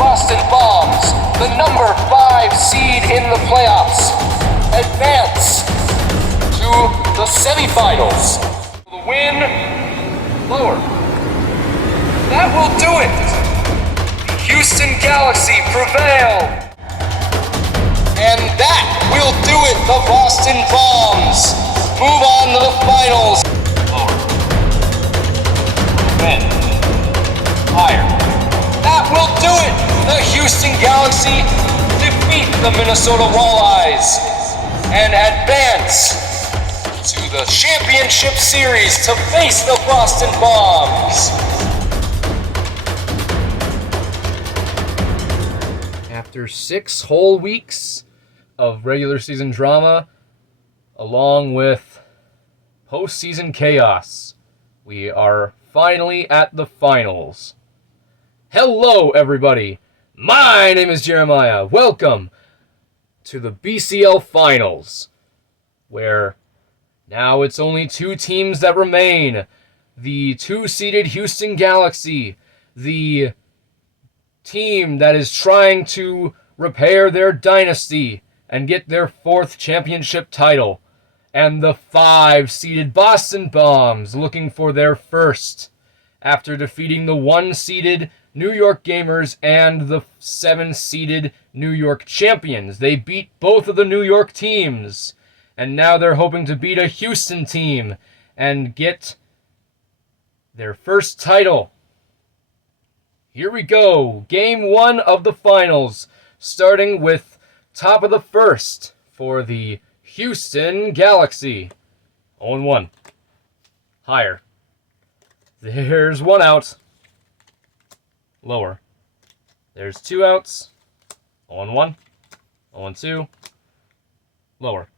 Boston Bombs, the number 5 seed in the playoffs, advance to the semifinals. The win, lower. That will do it. Houston Galaxy prevail. And that will do it. The Boston Bombs move on to the finals. Lower. Win. Higher. That will do it. The Houston Galaxy defeat the Minnesota Walleyes and advance to the championship series to face the Boston Bombs. After 6 whole weeks of regular season drama, along with postseason chaos, we are finally at the finals. Hello, everybody. My name is Jeremiah. Welcome to the BCL Finals, where now it's only 2 teams that remain. The 2-seeded Houston Galaxy, the team that is trying to repair their dynasty and get their 4th championship title, and the 5-seeded Boston Bombs looking for their 1st after defeating the 1-seeded New York Gamers and the 7-seeded New York Champions. They beat both of the New York teams, and now they're hoping to beat a Houston team and get their 1st title. Here we go. Game 1 of the finals, starting with top of the 1st for the Houston Galaxy. 0-1. Higher. There's 1 out. Lower. There's 2 outs. 0-1. 0-2. Lower.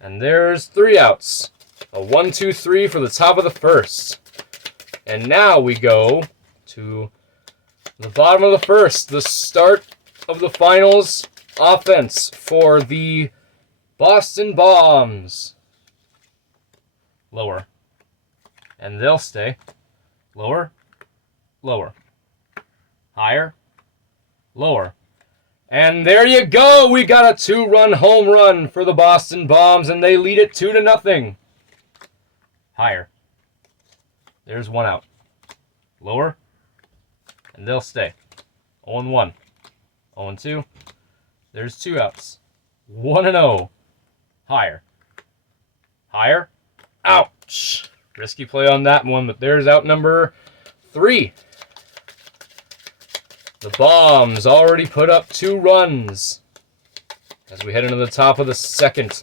And there's 3 outs. A 1-2-3 for the top of the 1st. And now we go to the bottom of the 1st, the start of the finals offense for the Boston Bombs. Lower. And they'll stay. Lower. Lower. Higher. Lower. And there you go. We got a 2-run home run for the Boston Bombs, and they lead it 2-0. Higher. There's 1 out. Lower. And they'll stay. 0-1. 0-2. There's 2 outs. 1-0. Higher. Higher. Ouch. Risky play on that one, but there's out number 3. The Bombs already put up 2 runs as we head into the top of the 2nd,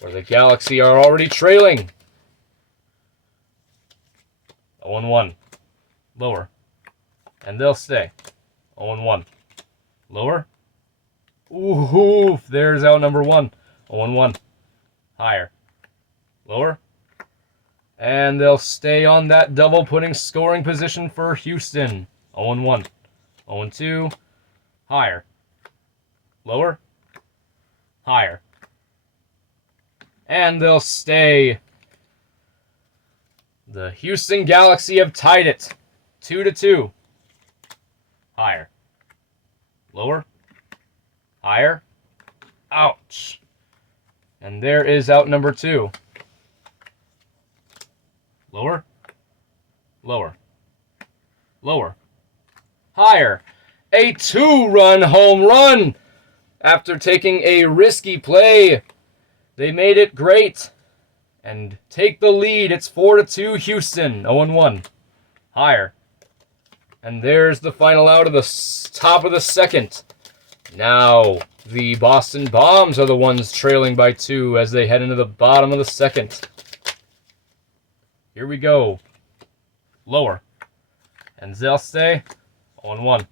where the Galaxy are already trailing. 0-1. Lower. And they'll stay. 0-1. Lower. Ooh, there's out number 1. 0-1. Higher. Lower. And they'll stay on that double, putting scoring position for Houston. 0-1. 0-2. Higher. Lower. Higher. And they'll stay. The Houston Galaxy have tied it. 2-2. Higher. Lower. Higher. Ouch. And there is out number 2. Lower. Lower. Lower. Higher. A 2-run home run. After taking a risky play, they made it great and take the lead. It's 4-2 Houston. 0-1. Higher. And there's the final out of the top of the 2nd. Now, the Boston Bombs are the ones trailing by 2 as they head into the bottom of the 2nd. Here we go. Lower. And they'll stay. 0-1.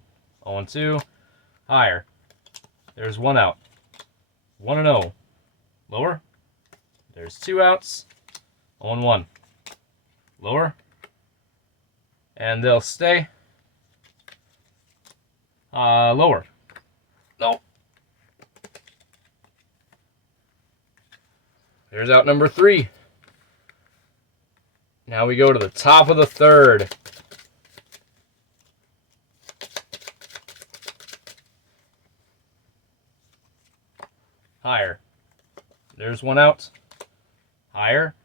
0-2. Higher. There's 1 out. 1-0. Lower. There's 2 outs. 0-1. Lower. And they'll stay. Lower. Nope. There's out number 3. Now we go to the top of the 3rd. higher. There's one out, higher,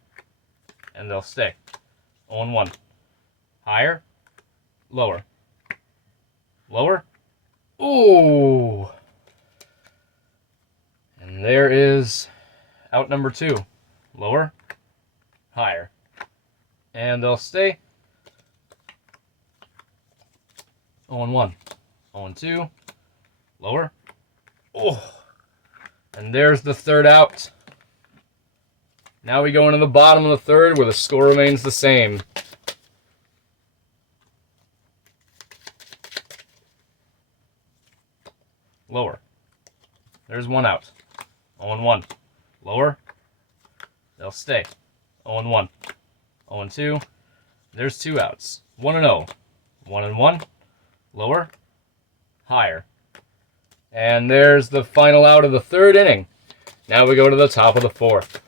and they'll stay. 0-1. Higher, lower, lower. Ooh! And there is out number 2. Lower, higher. And they'll stay. 0-1. 0-2. Lower. Oh! And there's the third out. Now we go into the bottom of the third where the score remains the same. Lower. There's one out. 0-1. Lower. They'll stay. 0-1. 0-2. There's 2 outs. 1-0. 1-1. Lower. Higher. And there's the final out of the third inning. Now we go to the top of the fourth.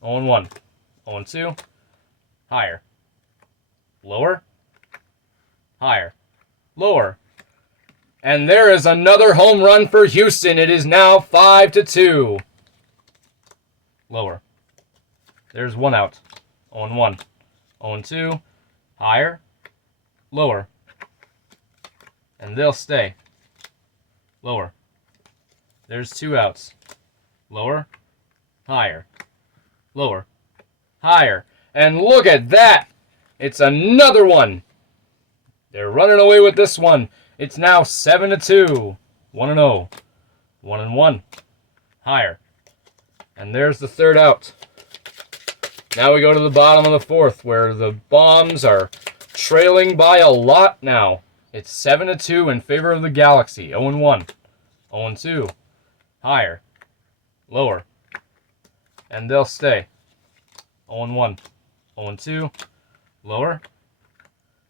On 1. 0-2. Higher. Lower. Higher. Lower. And there is another home run for Houston. It is now 5-2. Lower. There's one out. 0-1. 0-2. Higher. Lower. And they'll stay. Lower. There's 2 outs. Lower. Higher. Lower. Higher. And look at that! It's another one. They're running away with this one. It's now 7-2. 1-0. 1-1. Higher. And there's the third out. Now we go to the bottom of the fourth where the Bombs are trailing by a lot now. It's 7-2 in favor of the Galaxy. 0-1. 0-2. Higher. Lower. And they'll stay. 0-1. 0-2. Lower.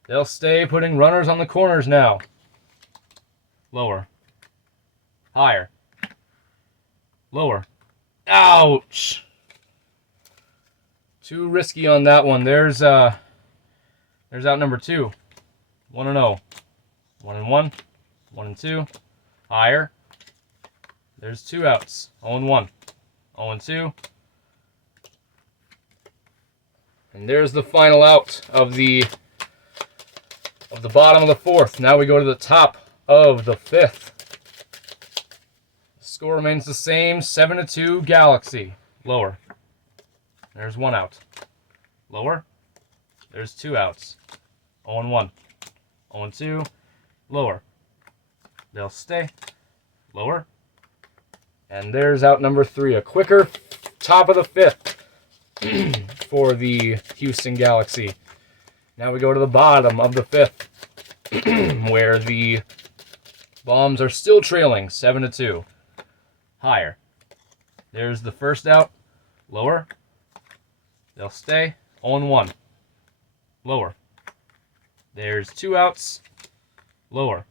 They'll stay, putting runners on the corners now. Lower. Higher. Lower. Ouch! Too risky on that one. There's out number 2. 1-0. 1-1. 1-2. Higher. There's 2 outs. 0-1. 0-2. And there's the final out of the bottom of the fourth. Now we go to the top of the fifth. The score remains the same, 7-2 Galaxy. Lower. There's one out. Lower. There's 2 outs. 0-1. 0-2. Lower. They'll stay. Lower. And there's out number 3. A quicker top of the fifth for the Houston Galaxy. Now we go to the bottom of the fifth where the Bombs are still trailing 7-2. Higher. There's the first out. Lower. They'll stay. 0-1. Lower. There's 2 outs. Lower.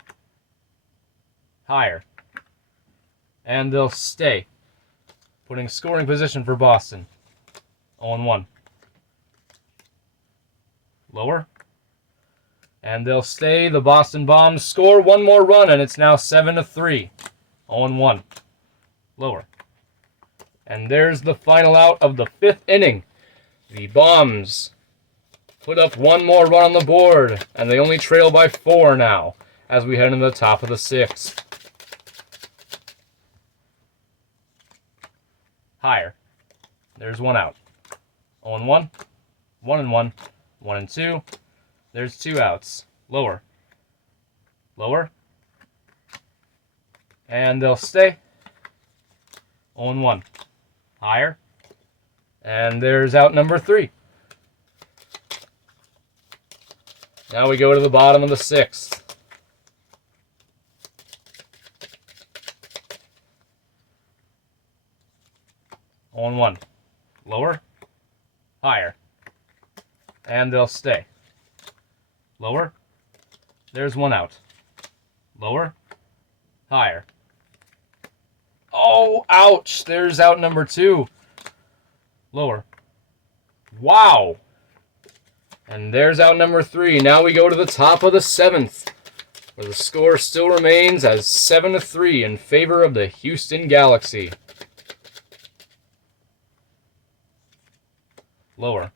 Higher. And they'll stay, putting scoring position for Boston. 0-1. Lower. And they'll stay. The Boston Bombs score one more run, and it's now 7-3. 0-1. Lower. And there's the final out of the 5th inning. The Bombs put up one more run on the board, and they only trail by 4 now as we head into the top of the 6th. Higher. There's one out. 0-1. 1-1. 1-2. There's 2 outs. Lower. Lower. And they'll stay. 0-1. Higher. And there's out number 3. Now we go to the bottom of the 6th. On 1. Lower. Higher. And they'll stay. Lower. There's one out. Lower. Higher. Oh, ouch. There's out number 2. Lower. Wow. And there's out number 3. Now we go to the top of the 7th, where the score still remains as 7-3 in favor of the Houston Galaxy. Lower.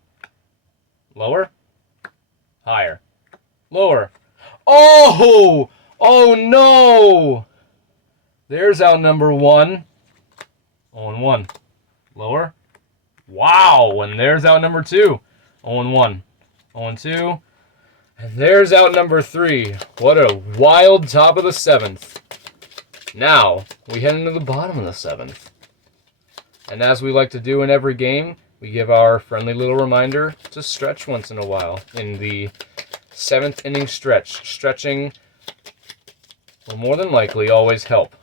Lower. Higher. Lower. Oh! Oh no! There's out number 1. 0-1. Lower. Wow! And there's out number 2. 0-1. 0-2. And there's out number 3. What a wild top of the 7th. Now, we head into the bottom of the 7th. And as we like to do in every game, we give our friendly little reminder to stretch once in a while in the 7th inning stretch. Stretching will more than likely always help.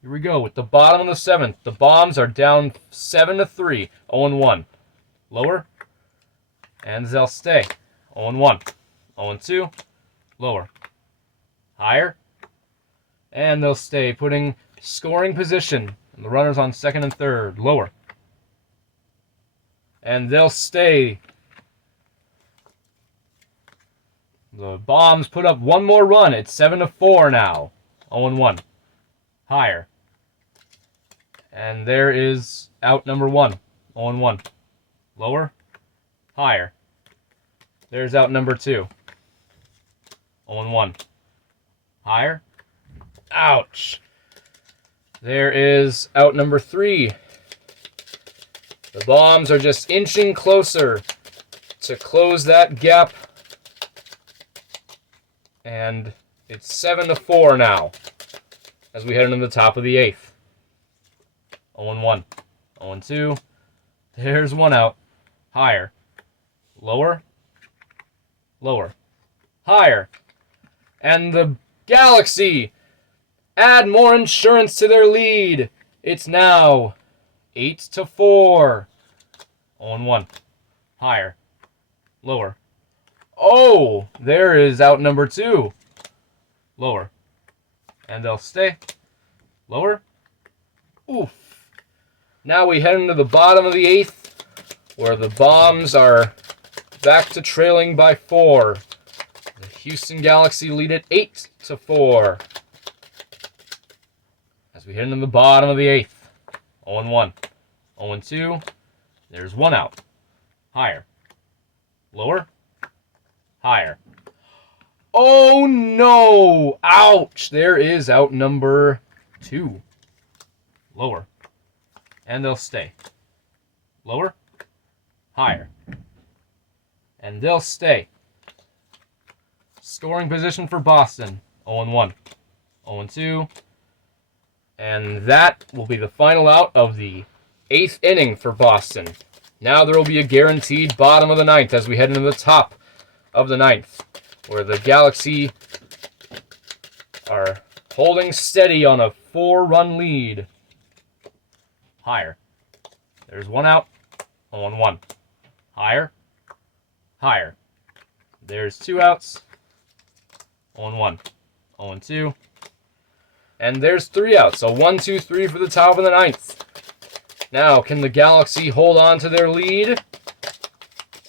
Here we go with the bottom of the 7th. The Bombs are down 7-3, 0-1. Lower, and they'll stay. 0-1, 0-2, lower. Higher, and they'll stay, putting scoring position. And the runners on 2nd and 3rd, lower. And they'll stay. The Bombs put up one more run. It's 7-4 now. 0-1. Higher. And there is out number 1. 0-1. Lower. Higher. There's out number 2. 0-1. Higher. Ouch. There is out number 3. The Bombs are just inching closer to close that gap. And it's 7-4 now as we head into the top of the 8th. 0-1. 0-2. There's one out. Higher. Lower. Lower. Higher. And the Galaxy add more insurance to their lead. It's now 8-4. 0-1. Higher. Lower. Oh, there is out number 2. Lower. And they'll stay. Lower. Oof. Now we head into the bottom of the 8th, where the Bombs are back to trailing by 4. The Houston Galaxy lead at 8-4. As we head into the bottom of the 8th. 0-1. 0-2. There's one out. Higher. Lower. Higher. Oh no! Ouch! There is out number 2. Lower. And they'll stay. Lower. Higher. And they'll stay. Scoring position for Boston. 0-1. 0-2. And that will be the final out of the 8th inning for Boston. Now there will be a guaranteed bottom of the 9th as we head into the top of the 9th, where the Galaxy are holding steady on a 4-run lead. Higher. There's one out. 0-1. Higher. Higher. There's 2 outs. 0-1. 0-2. And there's 3 outs. So 1-2-3 for the top of the 9th. Now, can the Galaxy hold on to their lead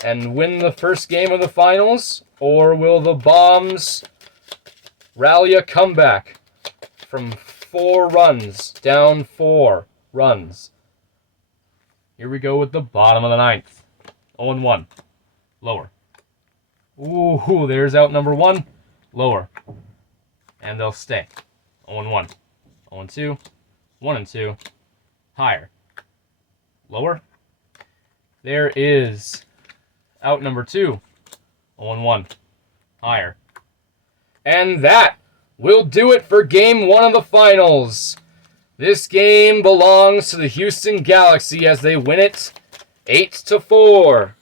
and win the first game of the finals? Or will the Bombs rally a comeback from 4 runs, down 4 runs? Here we go with the bottom of the 9th. 0-1. Lower. Ooh, there's out number 1. Lower. And they'll stay. 0-1. 0-2. 1-2. Higher. Lower. There is out number 2. 0-1. Higher. And that will do it for Game 1 of the finals. This game belongs to the Houston Galaxy as they win it 8-4.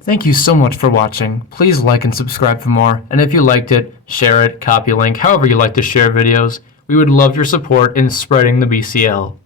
Thank you so much for watching. Please like and subscribe for more. And if you liked it, share it, copy a link, however you like to share videos. We would love your support in spreading the BCL.